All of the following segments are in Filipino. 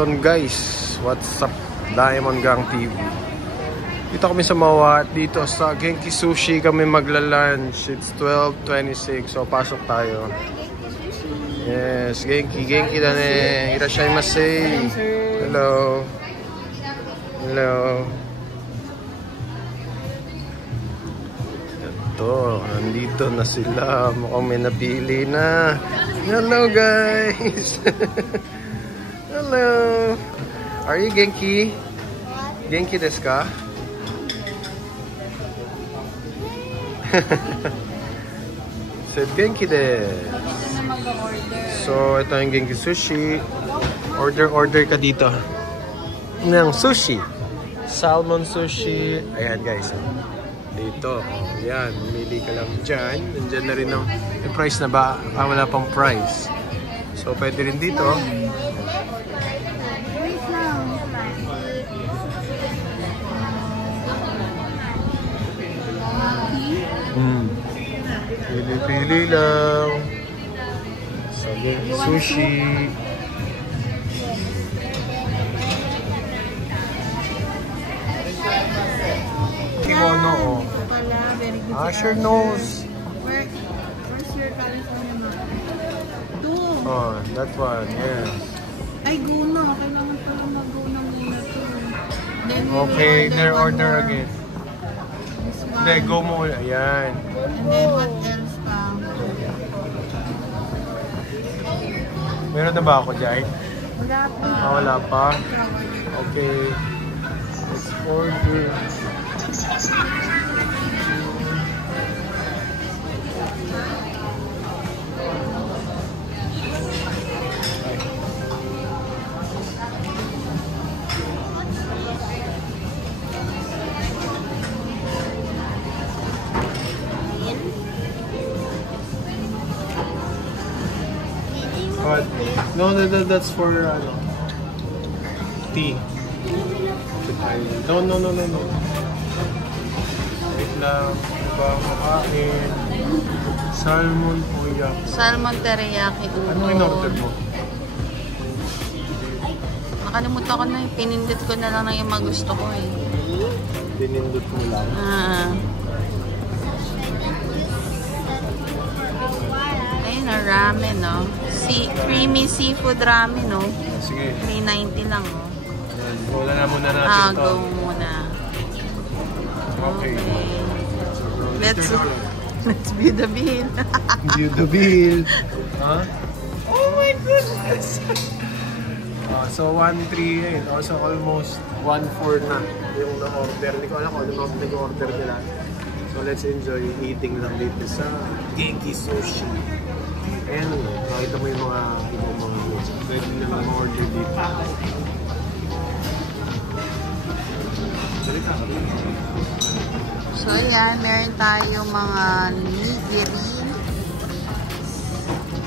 yun guys, what's up, Diamond Gang TV. Dito kami sa Mawa, dito sa Genki Sushi kami magla-lunch. It's 12:26, so pasok tayo. Yes, Genki da ne. Irashaimase. Hello. Hello. Ito, nandito na sila. Mukhang may napili na. Hello guys. Hello. Are you Genki? Genki desu ka? Said Genki desu. So, ito yung Genki Sushi. Order ka dito ng sushi. Salmon sushi. Ayan guys. Dito. Ayan. Mili ka lang dyan. Nandyan na rin ang price na ba? Wala pang price. So, pwede rin dito. Pili-pili lang. So, sushi. Kimono, oh. Asher knows. Where's your California map? Oh, that one, yes. Ay, go na. Kailangan pala mag-go na muna to. Okay, then order again. This one. Hindi, go mo. Ayan. And then what else pa? Meron na ba ako dyan? Wala pa. Wala pa. Okay. Let's order. But, no, that's for tea. No. Wait lang. Diba makain? Salmon teriyaki. Salmon teriyaki. Ano in-order mo? Nakalimutan ko na eh. Pinindot ko na lang na yung magusto ko eh. Pinindot mo lang? Ayun na, ramen, no? Creamy seafood ramen, no? Sige. $3.90 lang, oh. Wala na muna natin ito. Go muna. Okay. Let's view the bill. View the bill. Huh? Oh my goodness! So 1.3, also almost 1.4 na yung na-order. Hindi ko alam kung ano nag-order nila. So let's enjoy eating lang dito sa Genki Sushi. And nakita mo yung mga ibang mga pwede na mag-order dito. So ayan, meron tayong mga nigiri.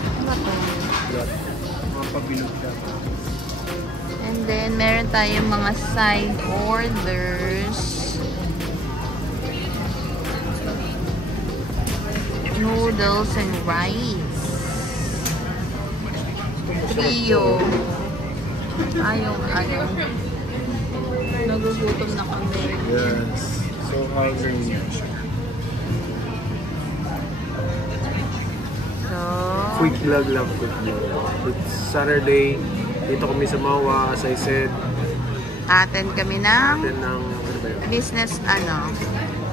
Ano ba ito? Mga pabilog siya. And then meron tayong mga side orders. Noodles and rice. Trio. Ayaw. Nagugutom na kami. Yes. So hungry. So, Quick vlog lang. It's Saturday. Dito kami sa Mawa. As I said. attend kami ng Ano ba yun? business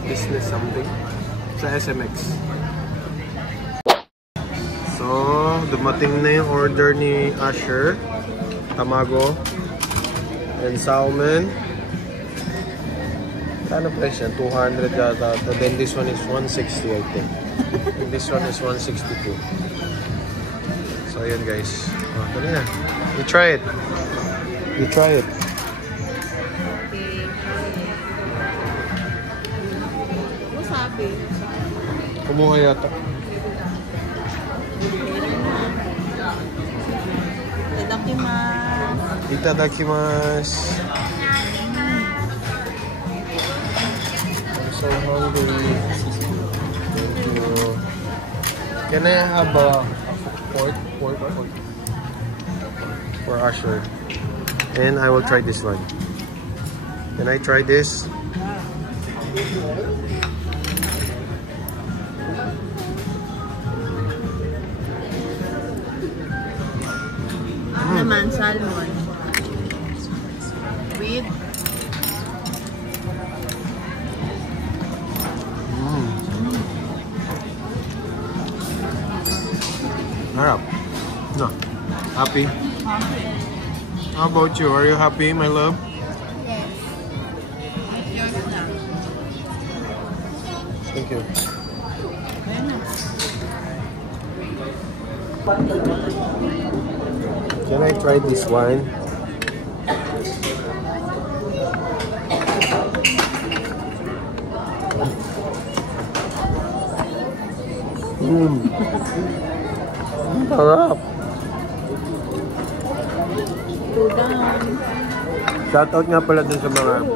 Business something. Sa SMX. So, dumating na yung order ni Asher. Tamago. And salmon. Ano price yan? 200 yata. So then this one is 160 I think. And this one is 162. So yun guys. Dali na. You try it. Okay. Wasabi. Kumuha yata. Itadakimasu. Itadakimasu. I'm so hungry. Thank you. Can I have a pork for Asher? And I will try this one. Can I try this? Naman, salmon. With Harap. No. Happy? How about you? Are you happy, my love? yes. Yours na. Thank you. Ayan na. Can I try this one? Sarap. Shoutout nga pala dun sa mga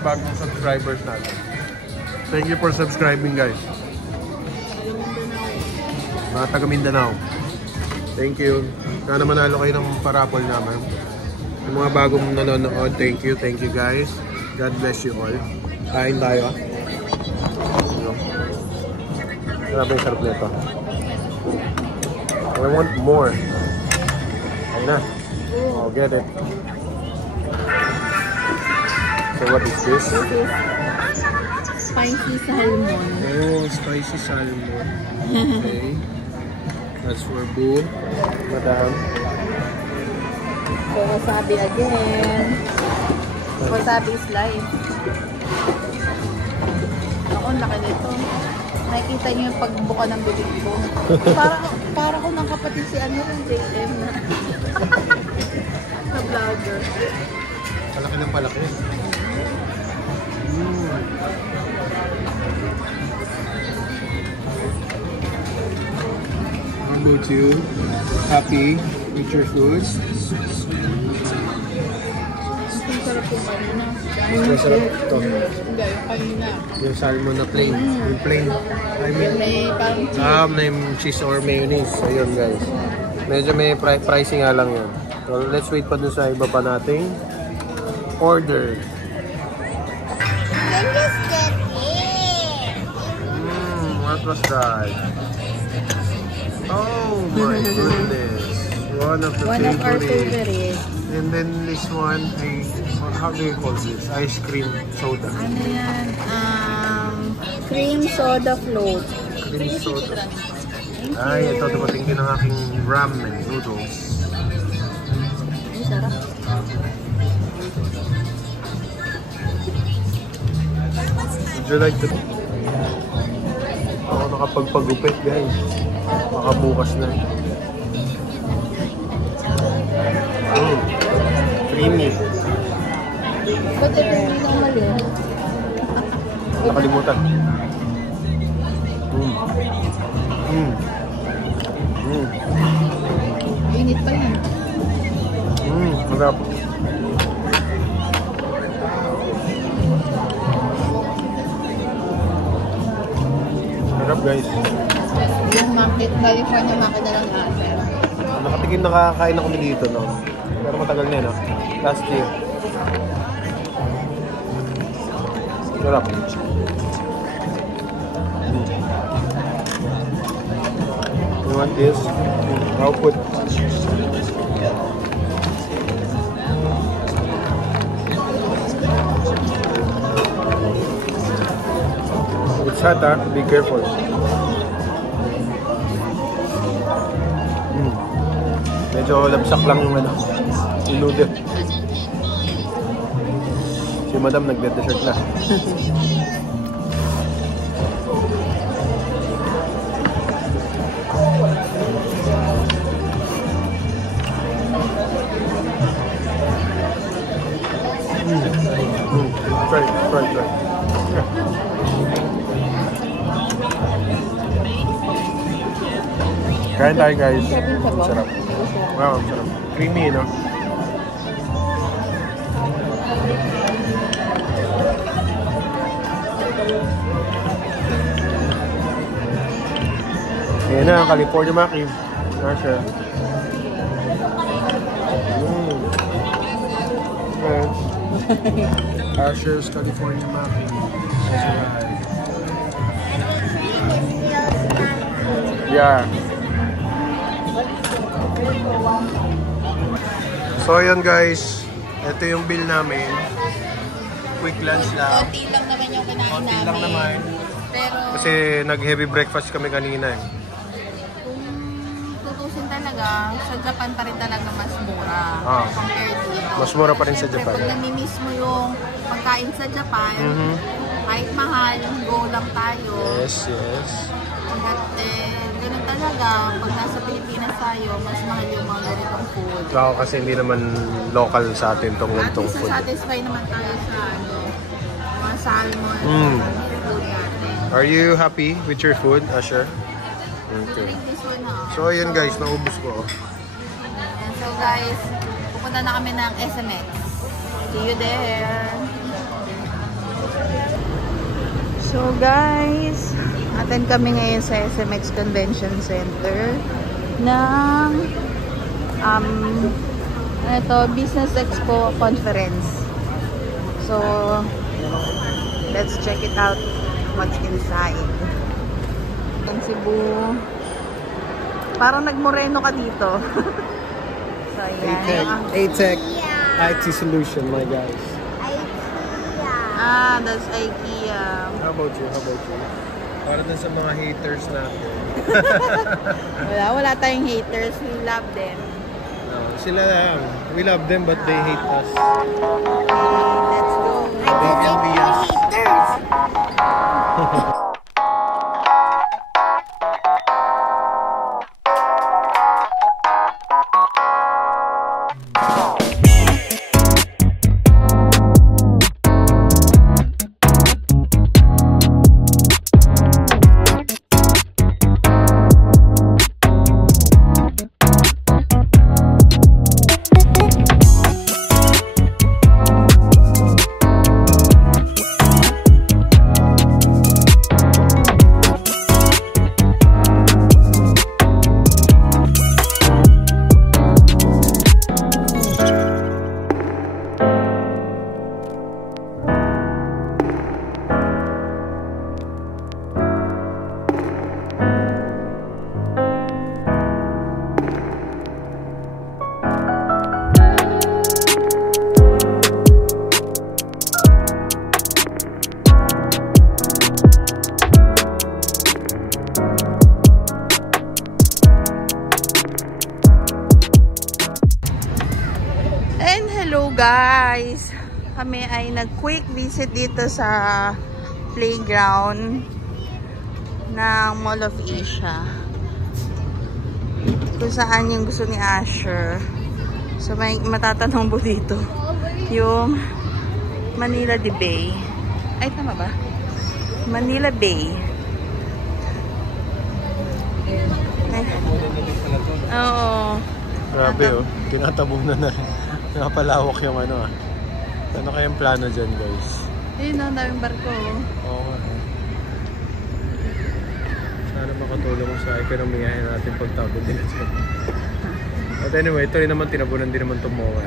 bagong subscribers natin. Thank you for subscribing, guys. Mga taga Mindanao. Thank you. Sana manalo kayo ng parapol naman. Yung mga bagong nanonood, thank you guys. God bless you all. Kain tayo. Grabe yung sarap nito. I want more. Ayun na. I'll get it. So what is this? This is spicy salmon. Oh, spicy salmon. Okay. That's for Boo. Madam. So, wasabi again. Wasabi is life. Ako, laki nito. Nakikita niyo yung pagbuka ng bibig ko. Para ko ng kapatid si ano yung JM na. Na vlogger. Palaki ng palaki. How about you? Happy with your food? Ang sarap yung kanina. Masarap ito. Hindi, yung kanina. Yung salmon na plain. Yung plain. I mean, May parang cheese. may cheese or mayonnaise. Ayun guys. Medyo may pricing nga lang yun. So let's wait pa dun sa iba pa nating order. What was that? Oh my goodness. One of our favorites. And then this one, how do you call this? Ice cream soda. Ano yan? Cream soda float. Cream soda. Ay, ito dumating din ang aking ramen noodles. Ay, sarap. Would you like to... Ako nakapagpagupit guys. Makabukas na. Creamy. Ba't ito hindi na mali? Nakalimutan. Init pa yan. Magap. Sarap guys. Yung market, California market na lang natin. Nakatikim nakakain na kami dito, no? Pero matagal na, no? Last year. Sarap. You want this? I'll put... It's hot, ha? Be careful. Medyo labsak lang yung ano, yung noodle. Si madam nagde-dessert na. Try. Kain tayo guys. Sarap. Wow, sarap. Creamy, no? Ayan na, California Maki. Nasa. Asher's California Muffin. Yeah. So yun guys, ito yung bill namin. Quick lunch lang. Konti lang naman yung kinain Konti namin. lang naman. Pero Kasi nag-heavy breakfast kami kanina eh. kung tutusin talaga, sa Japan pa rin talaga mas mura compared dito. Mas mura pa rin sa Siyempre, Japan. pag namimiss mo yung pagkain sa Japan, kahit mahal, go lang tayo. Yes, yes. At ganun talaga, pag nasa Pilipinas tayo, mas mahal yung mga ganitong food. So, kasi hindi naman local sa atin tong At ganitong least food. satisfy naman tayo sa mga salmon, food natin. Are you happy with your food, Asher? Okay. Drink this one na. So, ayun guys, naubos ko. And so guys, pupunta na kami ng SMX. See you there! So guys, attend kami ngayon sa SMX Convention Center ng Business Expo Conference. So, let's check it out what's inside. Ang Cebu. Parang nagmoreno ka dito. So, yan. ATEC IT Solution, my guys. Ah, that's IKEA. How about you? How about you? Para dun sa mga haters natin. Wala tayong haters. We love them. Sila lang. We love them but they hate us. Let's go. They envy us. Guys, kami ay nag-quick visit dito sa playground ng Mall of Asia. Kung saan yung gusto ni Asher. So may matatanong po dito. Yung Manila Bay. Ay, tama ba? Manila Bay. Oo. Grabe oh. Tinatabunan na. Nakapalawak yung ano ah. Ano kayang plano dyan guys? Ayun ang daming barko. Oo nga. Sana makatulong sa ekonomiya natin pagtapon din ito. But anyway, ito rin naman tinabunan din naman tumawa.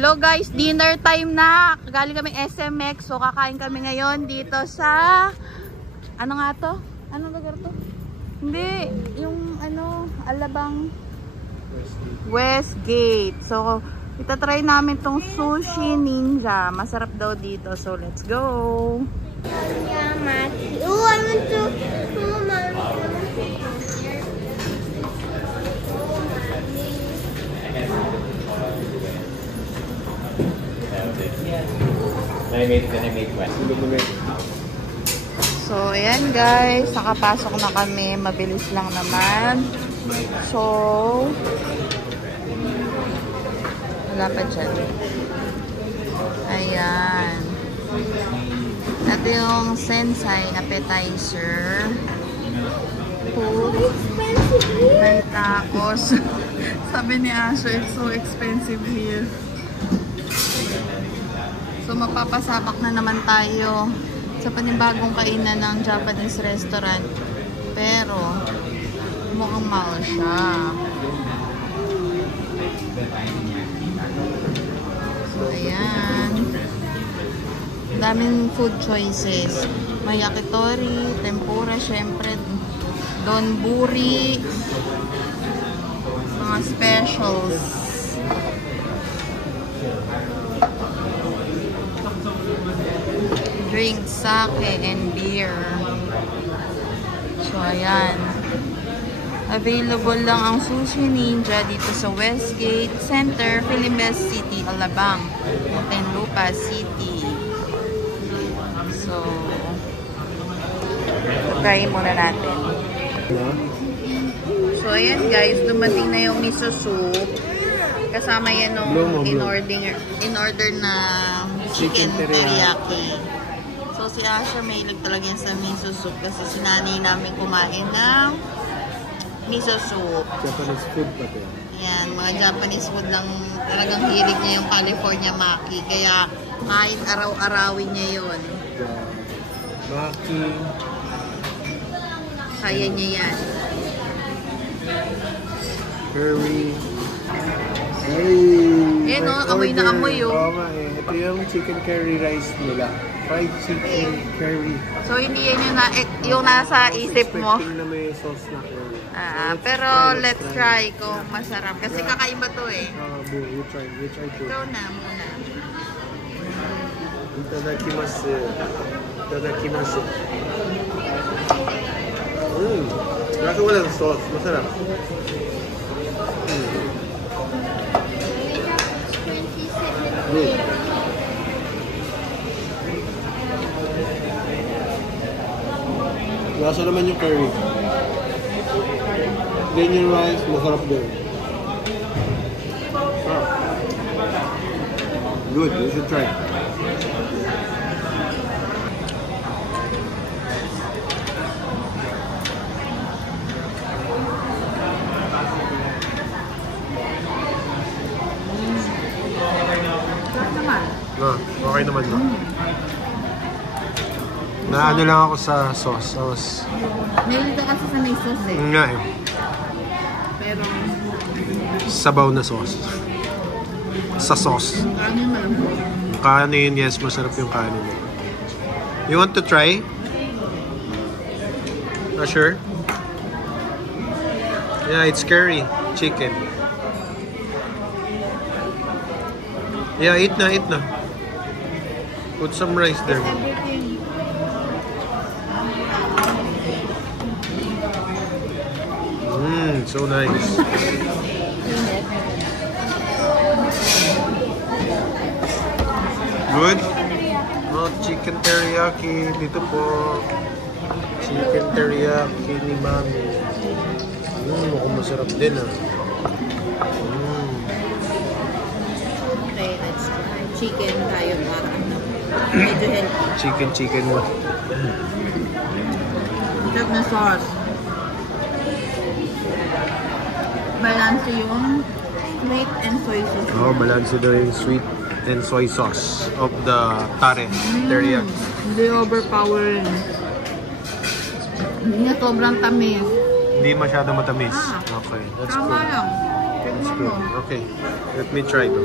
Hello guys, dinner time na. Galing kami SMX. So kakain kami ngayon dito sa ano nga to? Anong lugar to? Hindi, yung ano, Alabang Westgate. So itatry namin tong Sushi Ninja. Masarap daw dito. So let's go. So, ayan guys. Nakapasok na kami. Mabilis lang naman. So, wala pa dyan. Ayan. Ito yung Sensai appetizer. Food. May tacos. Sabi ni Asher, it's so expensive here. So mapapasabak na naman tayo sa panibagong kainan ng Japanese restaurant. Pero mukhang mahal siya. So ayan. Daming food choices. May yakitori, tempura, syempre, donburi, mga specials. Drinks, sake, and beer. So, ayan. Available lang ang Sushi Ninja dito sa Westgate Center, Philippines City, Alabang, Muntinlupa City. So, try muna natin. So, ayan guys, dumating na yung miso soup. Kasama yan nung in-order na chicken teriyaki. So, si Asha may ilag talaga yan sa miso soup kasi sinanay namin kumain ng miso soup. Japanese food pa ito. Yan, mga Japanese food lang talagang hilig niya yung California Maki. Kaya kahit araw-arawin niya yun. Maki. Kaya niya yan. Curry. Yan o, amoy na amoy o. Oo nga eh. Ito yung chicken curry rice nila. Fried chicken curry. So, hindi yan yung nasa isip mo. Expecting na may sauce na curry. Pero let's try kung masarap. Kasi kakaiba to eh. We try too. Ikaw na muna. Itadakimasu. Itadakimasu. Kaso walang sauce. Masarap. Good. Lasa naman yung curry. Ganyan rice, masarap din. Good, you should try. Okay naman no? Naano lang ako sa sauce. Nilito kasi sa may sauce eh. Nga eh. Pero sabaw na sauce. Sa sauce. kanin malambot. Kanin, yes, masarap yung kanin. You want to try? Not sure? Yeah, it's curry. Chicken. Yeah, eat na. Put some rice there. Everything. So nice. Good? Oh, chicken teriyaki. Dito po. Chicken teriyaki ni Mami. Mukhang masarap din ah. Okay, let's try. Chicken tayo para medyo healthy. Chicken mo. Sarap na sauce. Balance yung sweet and soy sauce. Oh, balance daw yung sweet and soy sauce of the tare teriyaki. Hindi overpowering. Hindi na sobrang tamis. Hindi masyado matamis. Okay, that's Tama good. lang. That's Tignan good. mo. Okay, let me try though.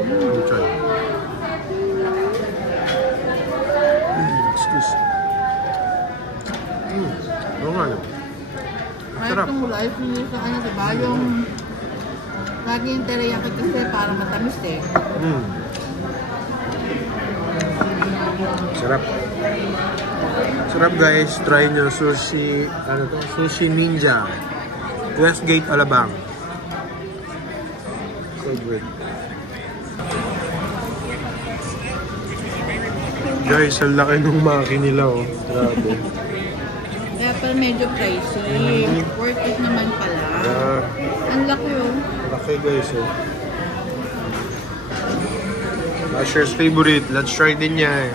Let me try. Excuse. Oo nga lang. Kahit yung rice nyo sa ano, diba? Yung lagi yung teriyaki kasi para matamis eh. Sarap. Sarap guys. Try nyo sushi. Ano to? Sushi Ninja. Westgate, Alabang. So good. Guys, ang laki ng maki nila oh. Grabe. Kaya pala medyo pricey. Worth it naman pala. Ang laki oh. Laki guys oh. Asher's favorite. Let's try din niya eh.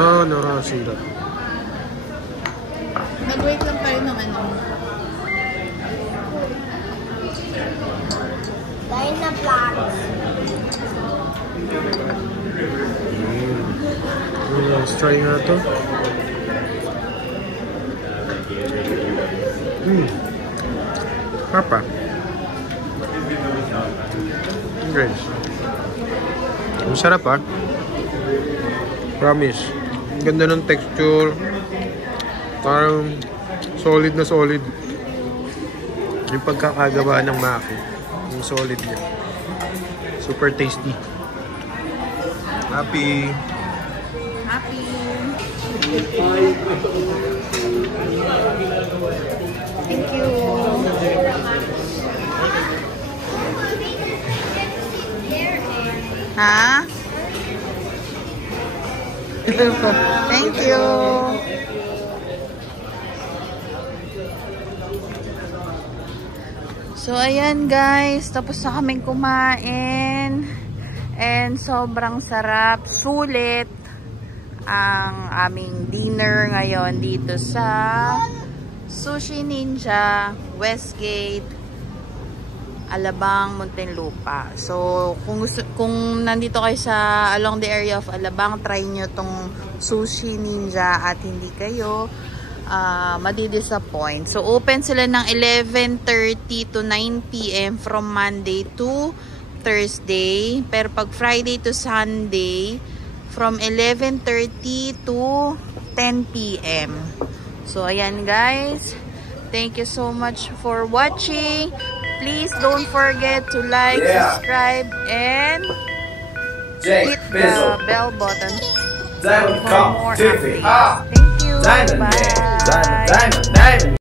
No, sarap. Nag-wait lang tayo ng ano. try nga to. Papa. Guys. Ang sarap ah. Promise. Ang ganda ng texture. Parang solid na solid. Yung pagkakagawa ng maki. Yung solid niya. Super tasty. Happy. Happy. Thank you. Ha? Thank you. So, ayan guys. Tapos na kaming kumain. And sobrang sarap. Sulit ang aming dinner ngayon dito sa Sushi Ninja, Westgate, Alabang, Muntinlupa. So, kung nandito kayo sa along the area of Alabang, try nyo tong Sushi Ninja at hindi kayo madidisappoint. So, open sila ng 11:30 to 9 p.m. from Monday to Thursday. Pero pag Friday to Sunday, from 11:30 to 10 p.m. So, ayan guys. Thank you so much for watching. Please don't forget to like, subscribe, and hit the bell button for more updates. Thank you. Bye.